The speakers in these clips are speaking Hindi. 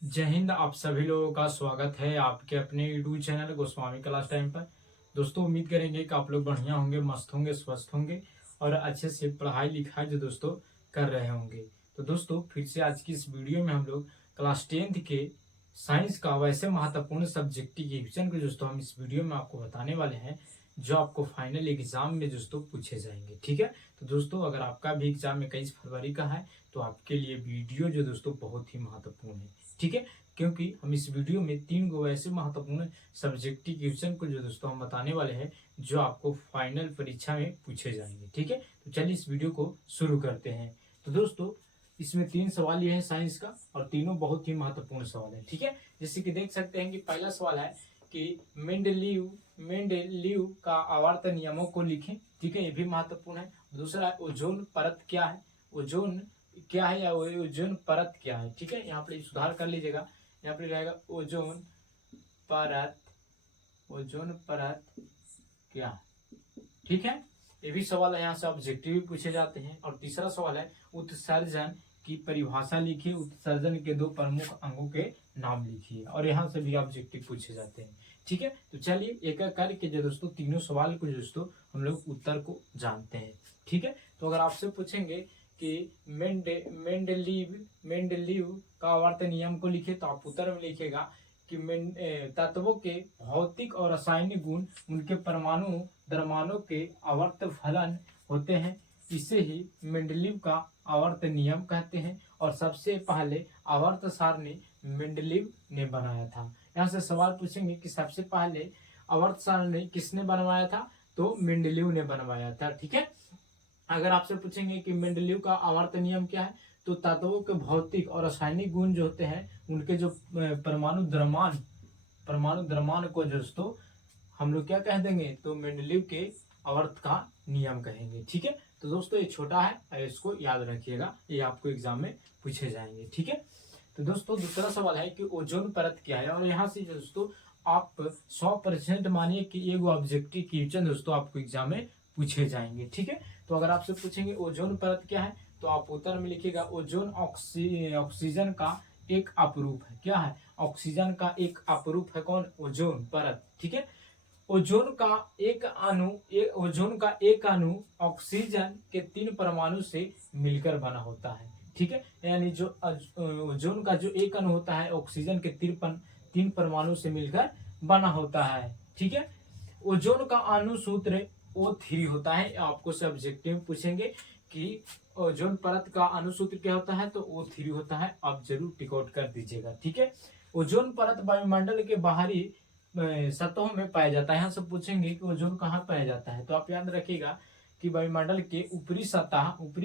जय हिंद। आप सभी लोगों का स्वागत है आपके अपने YouTube channel Goswami class time पर। दोस्तों उम्मीद करेंगे कि आप लोग बढ़िया होंगे, मस्त होंगे, स्वस्थ होंगे और अच्छे से पढ़ाई लिखाई जो दोस्तों कर रहे होंगे। तो दोस्तों फिर से आज की इस वीडियो में हम लोग क्लास 10th के साइंस का वैसे महत्वपूर्ण सब्जेक्ट के रिविजन को दोस्तों हम इस वीडियो में आपको बताने वाले हैं जो आपको फाइनल एग्जाम में दोस्तों पूछे जाएंगे। ठीक है, तो दोस्तों अगर आपका भी एग्जाम 21 फरवरी का है तो आपके लिए वीडियो जो दोस्तों बहुत ही महत्वपूर्ण है। ठीक है, क्योंकि हम इस वीडियो में 3 ऐसे महत्वपूर्ण सब्जेक्टिव क्वेश्चन को जो दोस्तों हम बताने वाले हैं जो आपको फाइनल परीक्षा में पूछे जाएंगे। ठीक है, तो चलिए इस वीडियो को शुरू करते हैं। तो दोस्तों इसमें 3 सवाल ये है साइंस का और तीनों बहुत ही महत्वपूर्ण सवाल है। ठीक है, जैसे कि देख सकते हैं कि पहला सवाल है कि मेंडेलीव का आवर्त नियमों को लिखें। ठीक है, ये भी महत्वपूर्ण है। दूसरा है ओजोन परत क्या है, ओजोन क्या है या ओजोन परत क्या है। ठीक है, यहाँ पर सुधार कर लीजिएगा, यहाँ पर रहेगा ओजोन परत, ओजोन परत क्या है। ठीक है, ये भी सवाल है, यहाँ से ऑब्जेक्टिव भी पूछे जाते हैं। और तीसरा सवाल है उत्सर्जन की परिभाषा लिखिए, उत्सर्जन के 2 प्रमुख अंगों के नाम लिखिए, और यहाँ से भी ऑब्जेक्टिव पूछे जाते हैं। ठीक है, तो चलिए एक एक करके जो दोस्तों तीनों सवाल को दोस्तों हम लोग उत्तर को जानते हैं। ठीक है, तो अगर आपसे पूछेंगे कि मेंडेलीव का आवर्त नियम को लिखे तो आप उत्तर में लिखेगा कि तत्वों के भौतिक और रासायनिक गुण उनके परमाणु द्रव्यमानों के आवर्त फलन होते हैं। इसे ही मेंडलीव का आवर्त नियम कहते हैं और सबसे पहले आवर्त सारणी मेंडलीव ने बनाया था। यहाँ से सवाल पूछेंगे कि सबसे पहले आवर्त सारणी किसने बनवाया था, तो मेंडलीव ने बनवाया था। ठीक है, अगर आपसे पूछेंगे कि मेंडलीव का आवर्त नियम क्या है, तो तत्वों के भौतिक और रासायनिक गुण जो होते हैं उनके जो परमाणु द्रव्यमान को दोस्तों हम लोग क्या कह देंगे, तो मेंडलीव के आवर्त का नियम कहेंगे। ठीक है, तो दोस्तों ये छोटा है, इसको याद रखिएगा, ये आपको एग्जाम में पूछे जाएंगे। ठीक है, तो दोस्तों दूसरा सवाल है कि ओजोन परत क्या है, और यहाँ से दोस्तों आप 100% मानिए कि एक ऑब्जेक्टिव क्वेश्चन दोस्तों आपको एग्जाम में पूछे जाएंगे। ठीक है, तो अगर आपसे पूछेंगे ओजोन परत क्या है तो आप उत्तर में लिखिएगा ओजोन ऑक्सीजन का एक अपरूप है। क्या है, ऑक्सीजन का एक अपरूप है। कौन, ओजोन परत। ठीक है, ओजोन का एक अणु ऑक्सीजन के 3 परमाणु से मिलकर बना होता है। ठीक है, यानी जो ओजोन का जो एक अणु होता है ऑक्सीजन के 3 परमाणु से मिलकर बना होता है। ठीक है, ओजोन का अणु सूत्र O3 होता है। आपको सब्जेक्टिव पूछेंगे कि ओजोन परत का अणु सूत्र क्या होता है, तो O3 होता है। आप जरूर टिक आउट कर दीजिएगा। ठीक है, ओजोन परत वायुमंडल के बाहरी सतहों में पाया जाता है। यहाँ से पूछेंगे कि ओजोन कहाँ पाया जाता है, तो आप याद रखिएगा कि वायुमंडल के ऊपरी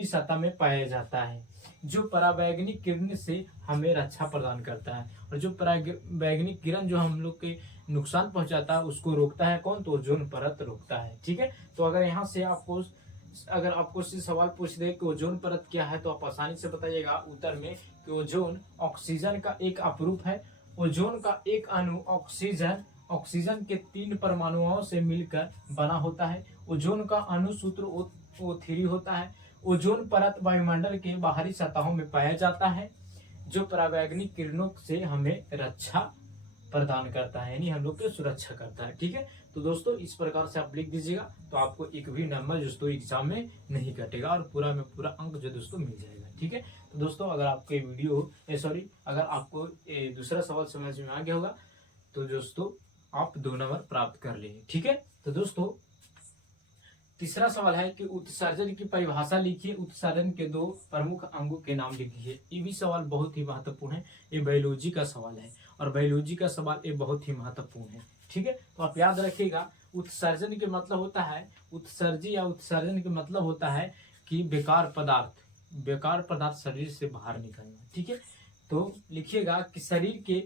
सतह में पाया जाता है, जो परावैंगनिक किरण से हमें रक्षा प्रदान करता है। और जो परावैंगनिक किरण जो हम लोग के नुकसान पहुंचाता है उसको रोकता है कौन, तो ओजोन परत रोकता है। ठीक है, तो अगर यहाँ से अगर आपको सवाल पूछ दे कि ओजोन परत क्या है तो आप आसानी से बताइएगा उत्तर में कि ओजोन ऑक्सीजन का एक अपरूप है। ओजोन का एक अणु ऑक्सीजन के 3 परमाणुओं से मिलकर बना होता है। ओजोन का अणु सूत्र O3 होता है। ओजोन परत वायुमंडल के बाहरी सतहों में पाया जाता है, जो परावैंगनिक किरणों से हमें रक्षा प्रदान करता है, यानी हम लोग की सुरक्षा करता है। ठीक है, तो दोस्तों इस प्रकार से आप लिख दीजिएगा तो आपको एक भी नंबर दोस्तों एग्जाम में नहीं कटेगा और पूरा में पूरा अंक जो दोस्तों मिल जाएगा। ठीक है, तो दोस्तों अगर आपको वीडियो अगर आपको दूसरा सवाल समझ में आ गया होगा तो दोस्तों आप 2 नंबर प्राप्त कर लेंगे। ठीक है, तो दोस्तों तीसरा सवाल है कि उत्सर्जन की परिभाषा लिखिए, उत्सर्जन के 2 प्रमुख अंगों के नाम लिखिए। ये भी सवाल बहुत ही महत्वपूर्ण है, ये बायोलॉजी का सवाल है और बायोलॉजी का सवाल ये बहुत ही महत्वपूर्ण है। ठीक है, तो आप याद रखिएगा उत्सर्जन के मतलब होता है, उत्सर्जी या उत्सर्जन के मतलब होता है कि बेकार पदार्थ शरीर से बाहर निकलना। ठीक है, तो लिखिएगा कि शरीर के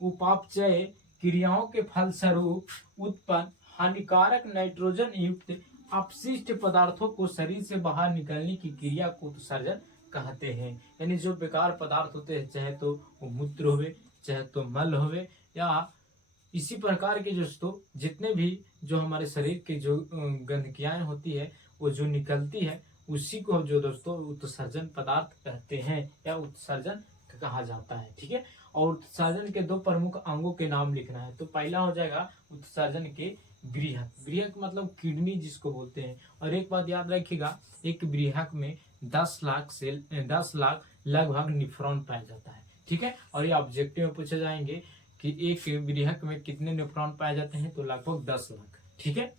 उपापचय क्रियाओं के फलस्वरूप उत्पन्न हानिकारक नाइट्रोजन युक्त अपशिष्ट पदार्थों को शरीर से बाहर निकलने की क्रिया को उत्सर्जन कहते हैं। यानी जो बेकार पदार्थ होते हैं, चाहे तो वो मूत्र होवे, चाहे तो मल होवे, या इसी प्रकार के दोस्तों जितने भी जो हमारे शरीर के जो गंदगियां होती है वो जो निकलती है उसी को जो दोस्तों उत्सर्जन पदार्थ कहते हैं या उत्सर्जन कहा जाता है। ठीक है, और उत्सर्जन के दो प्रमुख अंगों के नाम लिखना है। तो पहला हो जाएगा उत्सर्जन के बृहक, बृहक मतलब किडनी जिसको बोलते हैं। और एक बात याद रखिएगा, एक बृहक में 10 लाख लगभग निफ्रॉन पाया जाता है। ठीक है, और ये ऑब्जेक्टिव में पूछे जाएंगे कि एक बृहक में कितने निफ्रॉन पाए जाते हैं, तो लगभग 10 लाख। ठीक है,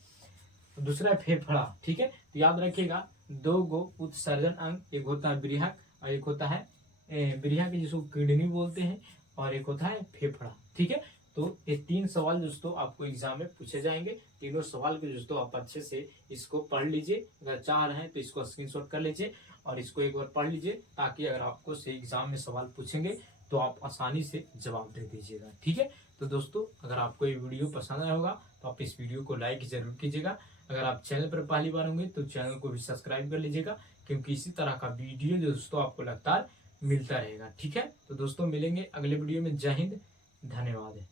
दूसरा फेफड़ा। ठीक है, तो याद रखिएगा 2 गो उत्सर्जन अंग, एक होता है बृहक और एक होता है बृहक जिसको किडनी बोलते हैं, और एक होता है फेफड़ा। ठीक है, तो ये 3 सवाल दोस्तों आपको एग्जाम में पूछे जाएंगे। तीनों सवाल को दोस्तों आप अच्छे से इसको पढ़ लीजिए, अगर चाह रहे हैं तो इसको स्क्रीनशॉट कर लीजिए और इसको एक बार पढ़ लीजिए, ताकि अगर आपको से एग्जाम में सवाल पूछेंगे तो आप आसानी से जवाब दे दीजिएगा। ठीक है, तो दोस्तों अगर आपको ये वीडियो पसंद आया होगा तो आप इस वीडियो को लाइक जरूर कीजिएगा। अगर आप चैनल पर पहली बार होंगे तो चैनल को भी सब्सक्राइब कर लीजिएगा, क्योंकि इसी तरह का वीडियो दोस्तों आपको लगातार मिलता रहेगा। ठीक है, तो दोस्तों मिलेंगे अगले वीडियो में। जय हिंद, धन्यवाद।